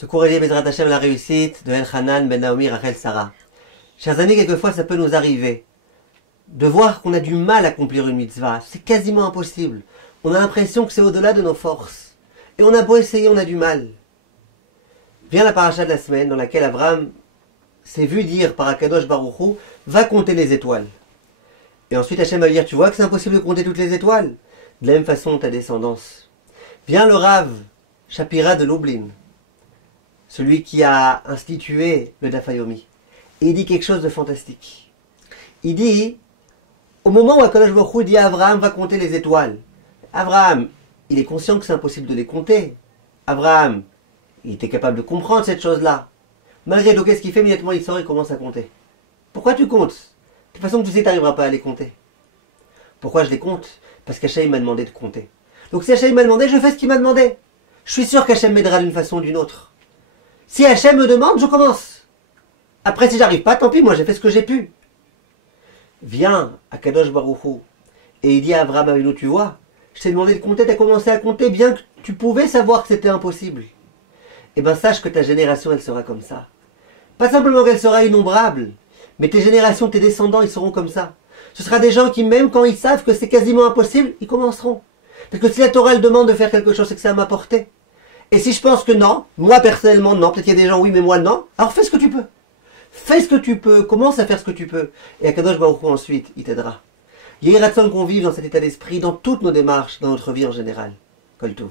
Ce cours est lié Bezrat Hashem à la réussite de Elchanan Ben Naomi Rachel Sarah. Chers amis, quelquefois ça peut nous arriver de voir qu'on a du mal à accomplir une mitzvah. C'est quasiment impossible. On a l'impression que c'est au-delà de nos forces. Et on a beau essayer, on a du mal. Vient la paracha de la semaine dans laquelle Abraham s'est vu dire par Akadosh Baruch Hu, va compter les étoiles. Et ensuite Hachem va lui dire, tu vois que c'est impossible de compter toutes les étoiles. De la même façon, ta descendance. Vient le Rav Shapira de Lublin, celui qui a institué le Daf Yomi. Et il dit quelque chose de fantastique. Il dit, au moment où Akadosh Baruch Hu dit à Abraham, va compter les étoiles. Abraham, il est conscient que c'est impossible de les compter. Abraham, il était capable de comprendre cette chose-là. Malgré tout, qu'est-ce qu'il fait immédiatement? Il sort et commence à compter. Pourquoi tu comptes? De toute façon, tu sais que tu n'arriveras pas à les compter. Pourquoi je les compte? Parce qu'Hachem m'a demandé de compter. Donc si Hachem m'a demandé, je fais ce qu'il m'a demandé. Je suis sûr qu'Hachem m'aidera d'une façon ou d'une autre. Si Hachem me demande, je commence. Après, si j'arrive pas, tant pis, moi j'ai fait ce que j'ai pu. Viens à Kadosh Baruch Hu et il dit à Abraham Avinu, tu vois, je t'ai demandé de compter, tu as commencé à compter bien que tu pouvais savoir que c'était impossible. Eh bien sache que ta génération, elle sera comme ça. Pas simplement qu'elle sera innombrable, mais tes générations, tes descendants, ils seront comme ça. Ce sera des gens qui, même quand ils savent que c'est quasiment impossible, ils commenceront. Parce que si la Torah elle demande de faire quelque chose, c'est que c'est à ma portée. Et si je pense que non, moi personnellement non, peut-être qu'il y a des gens oui, mais moi non, alors fais ce que tu peux. Fais ce que tu peux, commence à faire ce que tu peux. Et Akadosh Baruch Hu ensuite, il t'aidera. Yehiratzon qu'on vive dans cet état d'esprit, dans toutes nos démarches, dans notre vie en général. Kol Tov.